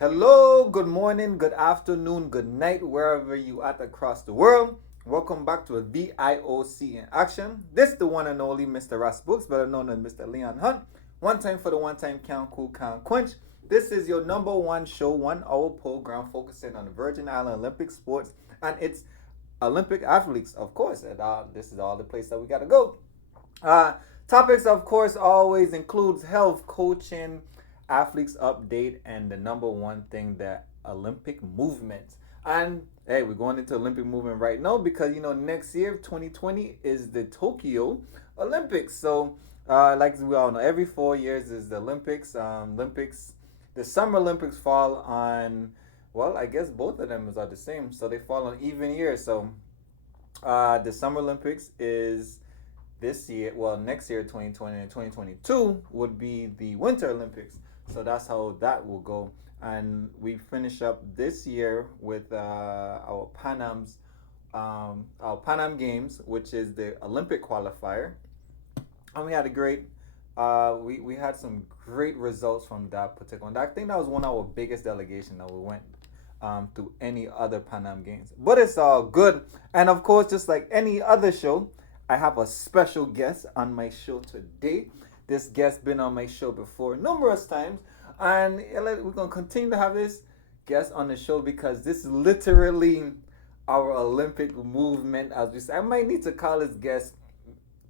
Hello, good morning, good afternoon, good night, wherever you at across the world. Welcome back to a VIOC in action. This is the one and only Mr. Ras Books, better known as Mr. Leon Hunt. One time for the one time count cool count quench. This is your number one show, 1 hour program focusing on the Virgin Island Olympic sports and its Olympic athletes, of course. And this is all the place that we gotta go. Uh, Topics, of course, always includes health, coaching, athletes update, and the number one thing, the Olympic movement. And hey, we're going into Olympic movement right now because next year, 2020, is the Tokyo Olympics. So, like we all know, every 4 years is the Olympics. The Summer Olympics fall on, well, I guess both of them are the same. So they fall on even years. So, the Summer Olympics is this year, well, next year, 2020 and 2022 would be the Winter Olympics. So that's how that will go. And we finish up this year with our Pan Am Games, which is the Olympic qualifier. And we had a great, we had some great results from that particular one. I think that was one of our biggest delegation that we went to any other Pan Am Games. But it's all good. And of course, just like any other show, I have a special guest on my show today. This guest been on my show before numerous times, and we're gonna continue to have this guest on the show because this is literally our Olympic movement, as we say. I might need to call this guest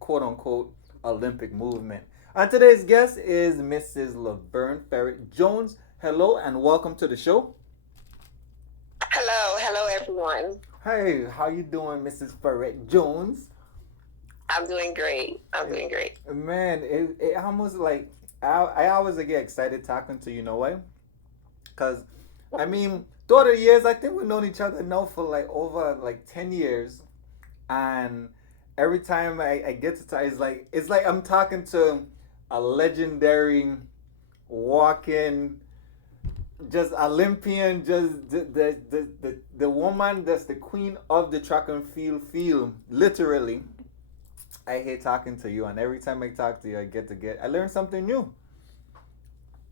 "quote unquote" Olympic movement. And today's guest is Mrs. Laverne Jones. Hello and welcome to the show. Hello everyone. Hey, how you doing, Mrs. Ferret Jones? I'm doing great. Man, it almost like I always get excited talking to you know why? Because, I mean, throughout the years, I think we've known each other now for like over like 10 years. And every time I get to talk, it's like I'm talking to a legendary walking, just Olympian, just the woman that's the queen of the track and field, literally. I hate talking to you, and every time I talk to you, I learn something new.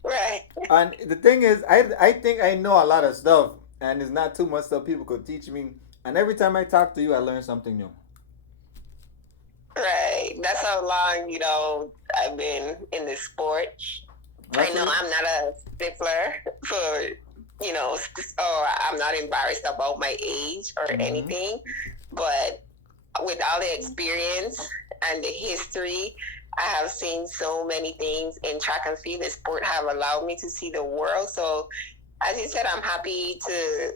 Right. And the thing is, I think I know a lot of stuff, and it's not too much stuff people could teach me. And every time I talk to you, I learn something new. Right. That's how long, I've been in this sport. That's I know it. I'm not a stickler for, or I'm not embarrassed about my age or Mm-hmm. anything, but with all the experience and the history, I have seen so many things in track and field. The sport have allowed me to see the world. So, as you said, I'm happy to,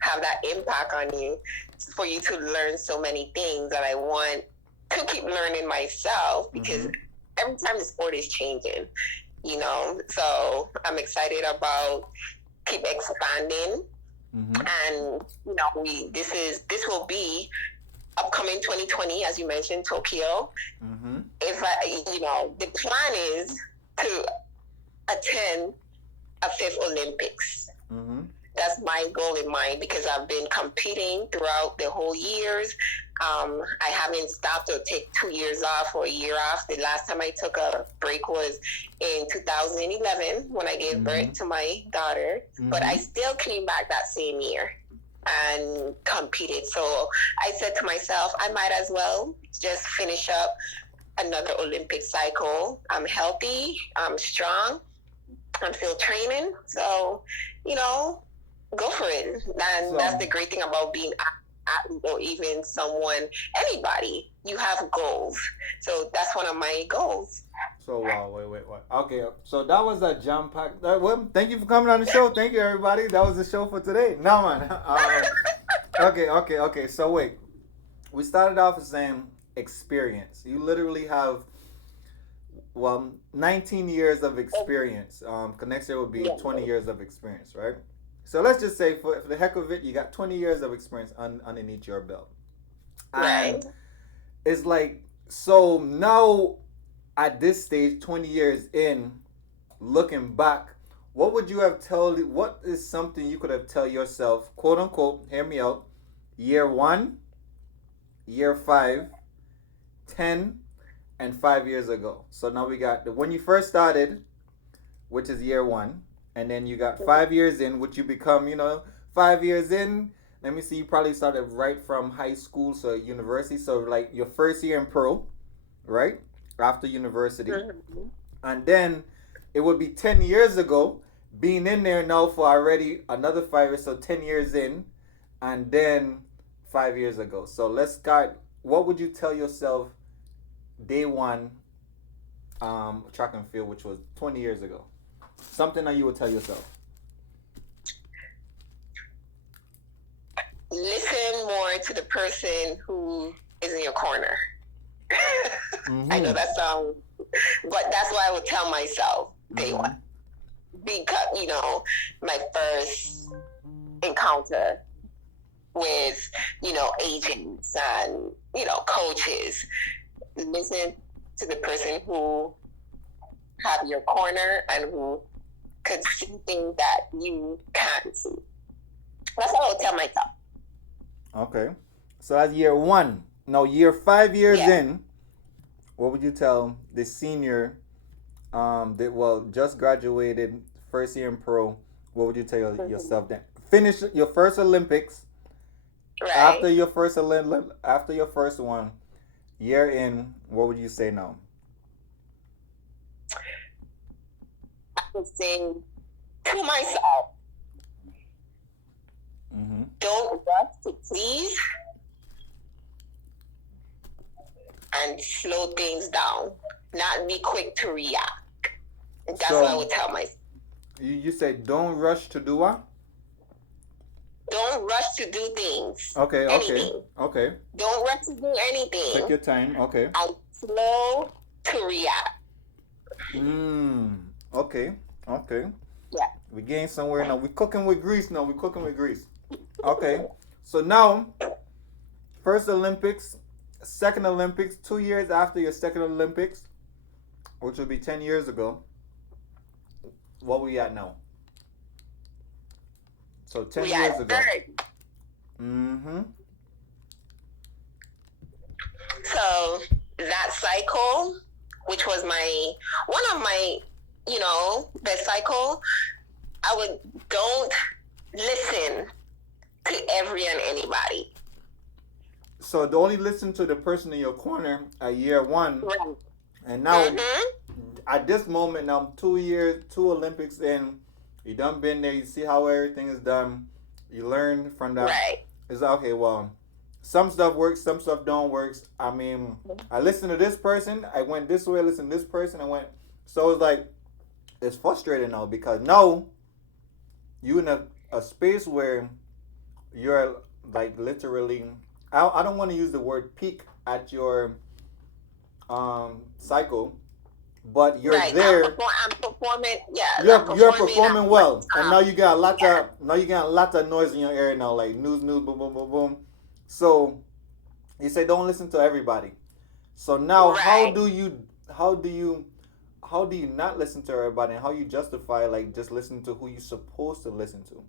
have that impact on you, for you to learn so many things that I want to keep learning myself because Mm-hmm. every time the sport is changing. So I'm excited about keep expanding, Mm-hmm. and this will be upcoming 2020, as you mentioned, Tokyo. Mm-hmm. If the plan is to attend a fifth Olympics. Mm-hmm. That's my goal in mind because I've been competing throughout the whole years. I haven't stopped or take 2 years off or a year off. The last time I took a break was in 2011 when I gave birth to my daughter. But I still came back that same year and competed. So I said to myself, I might as well just finish up another Olympic cycle. I'm healthy, I'm strong, I'm still training. So, go for it. And that's the great thing about being athlete or even someone, anybody, you have goals. So that's one of my goals. So wow, wait. Okay, so that was a jam pack. Well, thank you for coming on the show. Thank you, everybody. That was the show for today. No man. Okay. So wait, we started off with saying experience. You literally have 19 years of experience. Next year would be 20 years of experience, right? So let's just say for the heck of it, you got 20 years of experience underneath your belt. And Right. it's like, so now at this stage, 20 years in, looking back, what is something you could have tell yourself, quote unquote, hear me out, year one, year five, 10, and 5 years ago? So now we got when you first started, which is year one, and then you got 5 years in, which you become, 5 years in. Let me see, you probably started right from high school, so university, so like your first year in pro, right? After university. Mm-hmm. And then it would be 10 years ago, being in there now for already another 5 years, so 10 years in, and then 5 years ago. So let's start. What would you tell yourself day one, track and field, which was 20 years ago? Something that you would tell yourself. Listen more to the person who is in your corner. Mm-hmm. I know that sounds, but that's what I would tell myself day one. Because, my first encounter with, agents and, coaches. Listen to the person who have your corner and who could see things that you can't see. That's what I would tell myself. Okay. So that's year one. Now, year 5 years in, what would you tell the senior that just graduated, first year in pro? What would you tell yourself then? Finish your first Olympics. Right. After your first one, year in, what would you say now? I would say to myself, don't rush to please and slow things down. Not be quick to react. That's what I would tell myself. You say don't rush to do what? Don't rush to do things. Okay. Don't rush to do anything. Take your time. Okay. And slow to react. Okay. Yeah. We getting somewhere now. We're cooking with grease now. Okay. So now, first Olympics, second Olympics, 2 years after your second Olympics, which would be 10 years ago. What we at now? So 10 years ago. So that cycle, which was one of my, best cycle, don't listen to every and anybody. So only listen to the person in your corner at year one. Right. And now, at this moment, now 2 years, 2 Olympics in, you done been there, you see how everything is done, you learn from that. Right. It's okay, well, some stuff works, some stuff don't work. I mean, I listened to this person, I went this way, I listened to this person, so it's like, it's frustrating now because now you in a space where you're like literally, I don't want to use the word peak at your cycle, but you're there. I'm performing. Yeah, you're performing well, and now you got lots of noise in your ear now, like news, boom, boom, boom, boom. So you say don't listen to everybody. So now, how do you not listen to everybody, and how you justify like just listen to who you're supposed to listen to?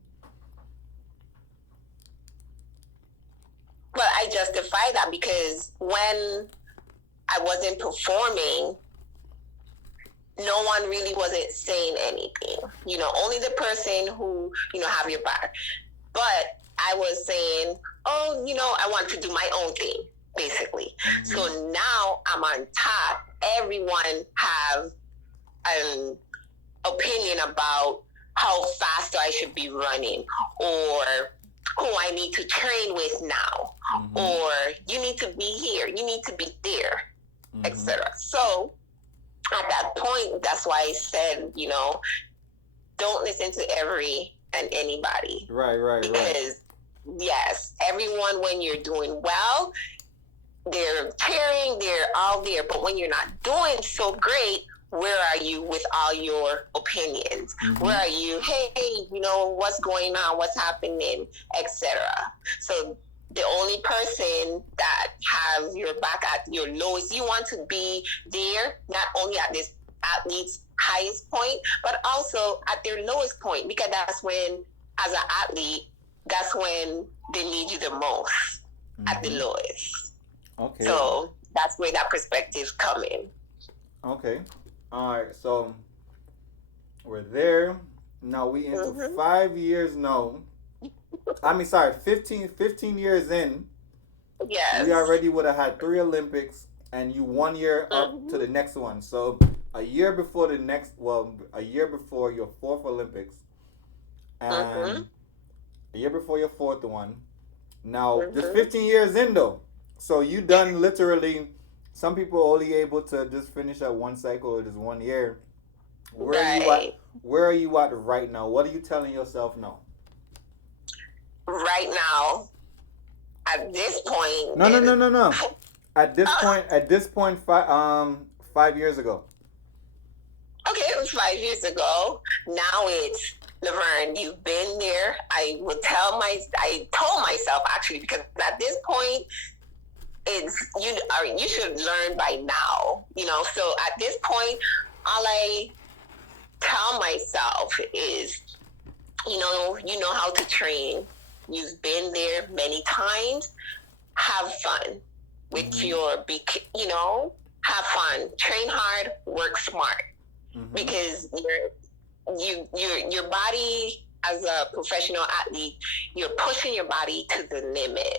Well, I justify that because when I wasn't performing, no one really wasn't saying anything. Only the person who, have your back. But I was saying, I want to do my own thing, basically. So now I'm on top. Everyone have an opinion about how fast I should be running, or who I need to train with now, or you need to be here, you need to be there, etc. So at that point, that's why I said, don't listen to every and anybody. Right. Because yes, everyone, when you're doing well, they're cheering, they're all there. But when you're not doing so great, where are you with all your opinions? Where are you? Hey, what's going on? What's happening? Etc. So the only person that has your back at your lowest, you want to be there, not only at this athlete's highest point, but also at their lowest point, because that's when, as an athlete, that's when they need you the most, at the lowest. Okay. So that's where that perspective come in. Okay. All right. So we're there. Now we into Mm-hmm. 5 years now. I mean, sorry, 15 years in, we Yes. already would have had 3 Olympics, and you 1 year up to Mm-hmm. the next one. So a year before the next, well, a year before your fourth Olympics, Mm-hmm. and a year before your fourth one. Now, this Mm-hmm. 15 years in though, so you done literally. Some people only able to just finish at one cycle or just 1 year. Where are you at? Right. Where are you at right now? What are you telling yourself now? Right now, at this point, No, no, no, no, no. uh, At this point, 5 years ago. okay, it was 5 years ago. Now it's Laverne. You've been there. I told myself actually because at this point, you should learn by now. So at this point, all I tell myself is, you know how to train. You've been there many times. Have fun with Mm-hmm. have fun. Train hard, work smart Mm-hmm. because your body as a professional athlete, you're pushing your body to the limit,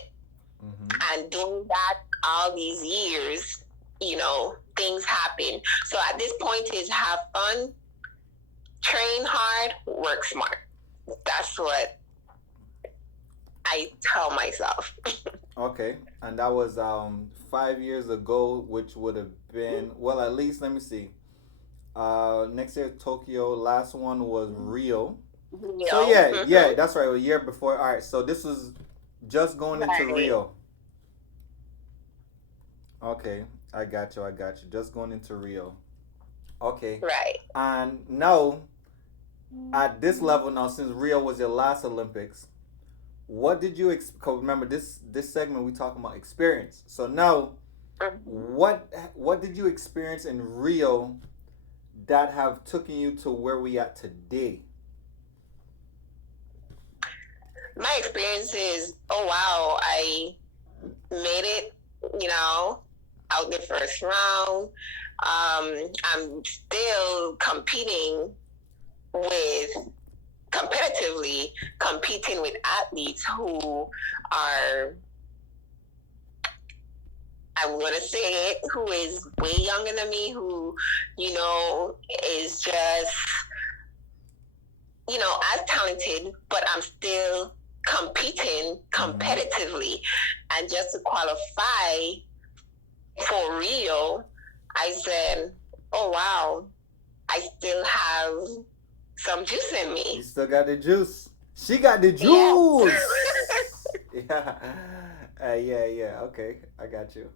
Mm-hmm. and doing that all these years, things happen. So at this point is have fun, train hard, work smart. That's what I tell myself. Okay, and that was 5 years ago, which would have been, well, at least let me see. Next year Tokyo. Last one was Rio. So yeah, yeah, Mm-hmm. that's right. A year before. All right, so this was just going into Right, Rio. Okay, I got you. I got you. Just going into Rio. Okay, right. and now at this level now, since Rio was your last Olympics, what did you? 'Cause remember this segment we talking about experience. So now, Mhm. what did you experience in Rio that have taken you to where we at today? My experience is, oh wow, I made it, out the first round. I'm still with competitively competing with athletes who are, I'm going to say it, who is way younger than me, who, is just, as talented, but I'm still competing Mm-hmm. competitively. And just to qualify for Rio, I said, oh wow, I still have some juice in You me. still got the juice. She got the Yes. juice. Yeah. Yeah, yeah. Okay, I got you.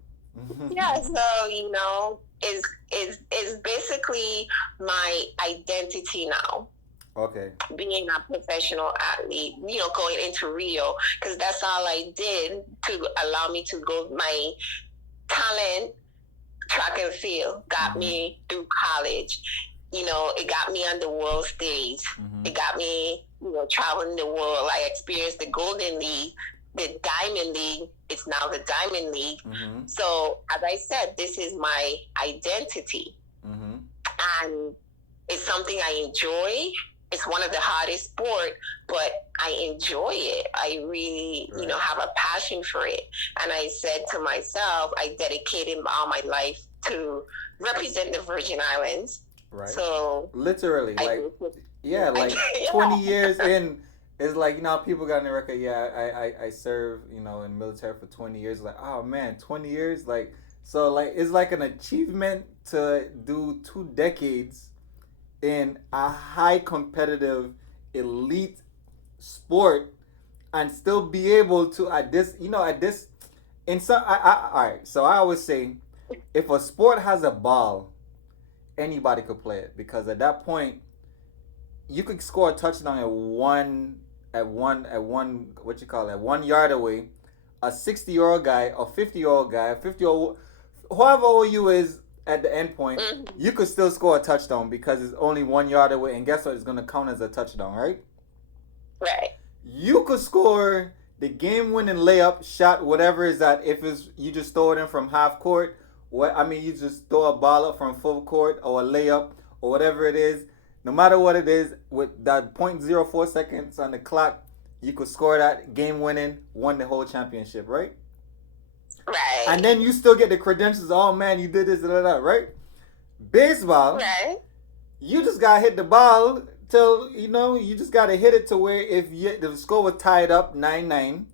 Yeah, so is basically my identity now, Okay. being a professional athlete, going into Rio, because that's all I did to allow me to go. My talent, track and field, got Mm-hmm. me through college. It got me on the world stage. Mm-hmm. It got me, traveling the world. I experienced the Golden League, the Diamond League. It's now the Diamond League. Mm-hmm. So, as I said, this is my identity. Mm-hmm. And it's something I enjoy. It's one of the hardest sport, but I enjoy it. I really, Right. have a passion for it. And I said to myself, I dedicated all my life to represent the Virgin Islands. Right. So Literally, I, like, yeah, like yeah, 20 years in is like, people got in the record. Yeah, I serve, in military for 20 years. Like, oh man, 20 years. Like, so like it's like an achievement to do 2 decades in a high competitive elite sport and still be able to at this, at this, in some, all right. So I always say, if a sport has a ball, anybody could play it, because at that point you could score a touchdown at one what you call it, 1 yard away. A 60-year-old guy, a 50-year-old guy, a 50-year-old, whoever old you is at the end point, mm-hmm, you could still score a touchdown because it's only 1 yard away, and guess what? It's gonna count as a touchdown, right? right, You could score the game-winning layup shot, whatever is that. If it's you just throw it in from half court, you just throw a ball up from full court or a layup or whatever it is. no matter what it is, with that 0.04 seconds on the clock, you could score that game winning, won the whole championship, right? Right. And then you still get the credentials. Oh man, you did this and that, right? Baseball, Right. you just gotta hit the ball till you just gotta hit it to where if the score was tied up 9-9,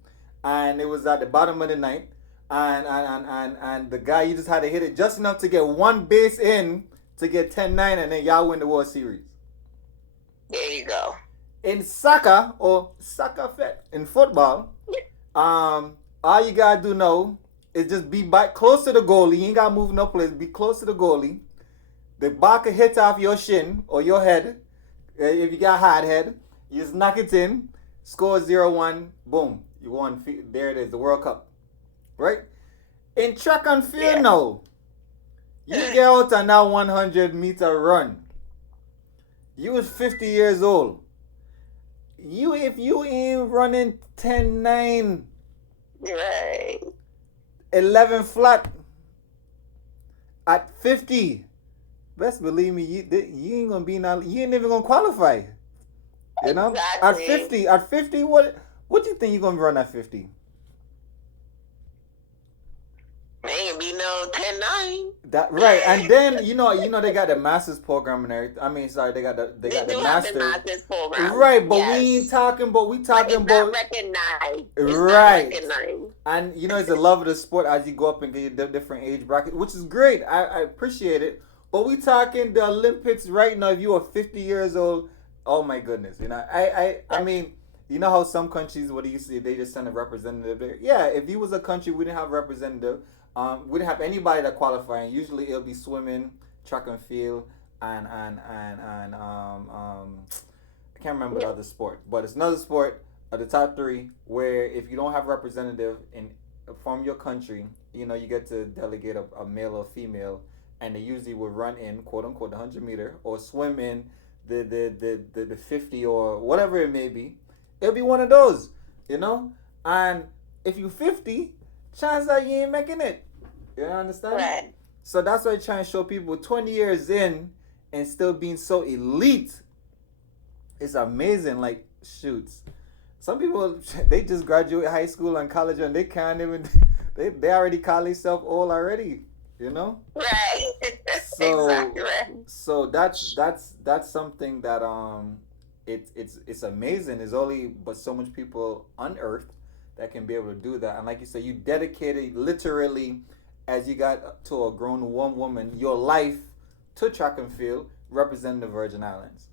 and it was at the bottom of the ninth, and the guy, you just had to hit it just enough to get one base in to get 10-9, and then y'all win the World Series. There you go. In soccer or soccer in football, all you gotta do now is just be close to the goalie. You ain't gotta move no place. Be close to the goalie. The ball can hit off your shin or your head. If you got hard head, you just knock it in. Score 0-1. Boom. You won. There it is. The World Cup. Right? In track and field now, you get out on that 100-meter run. You was 50 years old. If you ain't running 10-9, Right. 11 flat at 50, best believe me, you ain't gonna be now. You ain't even gonna qualify. You know, Exactly. at 50, what do you think you're gonna run at 50? Ain't be no 10-9. That right, and then you know they got the masters program and everything. I mean, sorry, they got the They master. have the master's program. Right, but Yes. we ain't talking. But we But talking it's not about recognized. It's right. not recognized. And it's a love of the sport as you go up and get your different age bracket, which is great. I appreciate it. But we talking the Olympics right now. If you are 50 years old, oh my goodness, I mean, you know how some countries, what do you see? They just send a representative there. Yeah, if you was a country, we didn't have a representative. We didn't have anybody that qualifying. Usually it'll be swimming, track and field, and I can't remember the other sport, but it's another sport of the top three where if you don't have representative from your country, you get to delegate a male or female, and they usually would run in quote unquote the 100-meter or swim in the 50 or whatever it may be. It'll be one of those, and if you 50, chances are you ain't making it. You understand? Right. So that's why I try and show people 20 years in and still being so elite. It's amazing. Like, shoots. Some people, they just graduate high school and college and they can't even, they already call themselves old already, Right. So, exactly right. So that's something that it's amazing. There's only but so much people on earth that can be able to do that. And like you said, you dedicated literally, as you got to a grown woman, your life to track and field representing the Virgin Islands.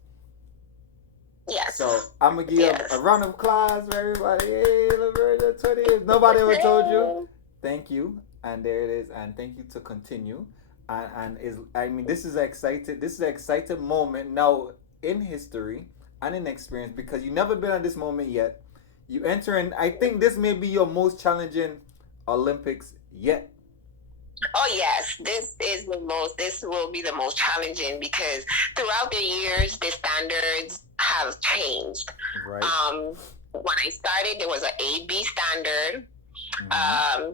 Yes. So I'm gonna give a round of applause for everybody. Hey, Laverne 20 years. Nobody ever told you. Thank you. And there it is. And thank you to continue. This is an exciting moment now in history and in experience because you've never been at this moment yet. You enter in, I think this may be your most challenging Olympics yet. Oh yes, this will be the most challenging because throughout the years the standards have changed. Right. When I started there was an A-B standard. Mm-hmm.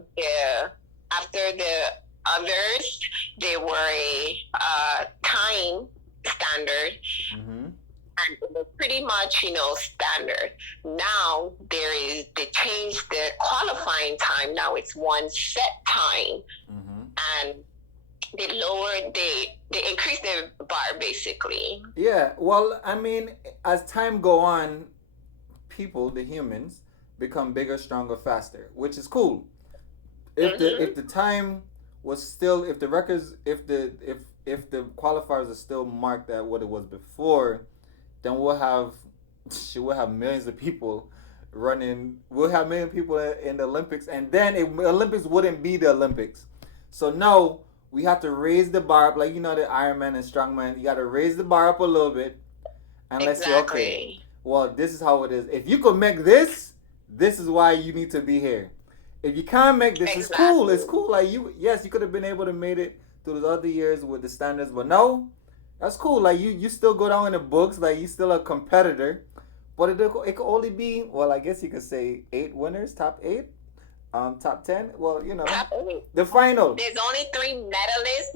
After the others there were a time standard. Mm-hmm. And it was pretty much, standard. Now they changed the qualifying time. Now it's one set time. Mm-hmm. And they increased the bar basically. Yeah, well, I mean, as time go on, people, the humans, become bigger, stronger, faster, which is cool. If the time was still, if the records, if the qualifiers are still marked at what it was before, then we'll have millions of people running. We'll have millions of people in the Olympics, and then the Olympics wouldn't be the Olympics. So now we have to raise the bar up, like the Ironman and Strongman. You got to raise the bar up a little bit, and let's say, okay, well, this is how it is. If you could make this is why you need to be here. If you can't make this, it's cool. It's cool. Like you could have been able to made it through the other years with the standards, but no. That's cool. Like you still go down in the books. Like you still a competitor, but it could only be, well, I guess you could say 8 winners, top 8, top 10. Well, top 8. The final. There's only 3 medalists.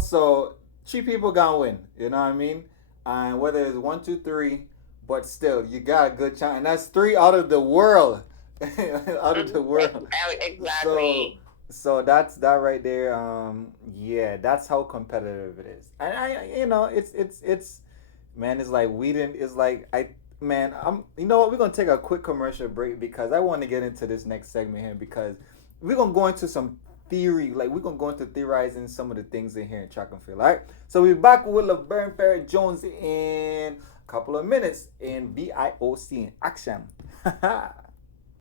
So three people gonna win. You know what I mean? And whether it's 1, 2, 3, but still, you got a good chance, and that's three out of the world, out of the world. So, Exactly. so that's that right there. Yeah, that's how competitive it is. And it's man, it's like we didn't. It's like man, You know what? We're gonna take a quick commercial break because I want to get into this next segment here because we're gonna go into some theory. Like we're gonna go into theorizing some of the things in here in track and field. All right. So we're back with Laverne Ferret Jones in a couple of minutes in VIOC in action.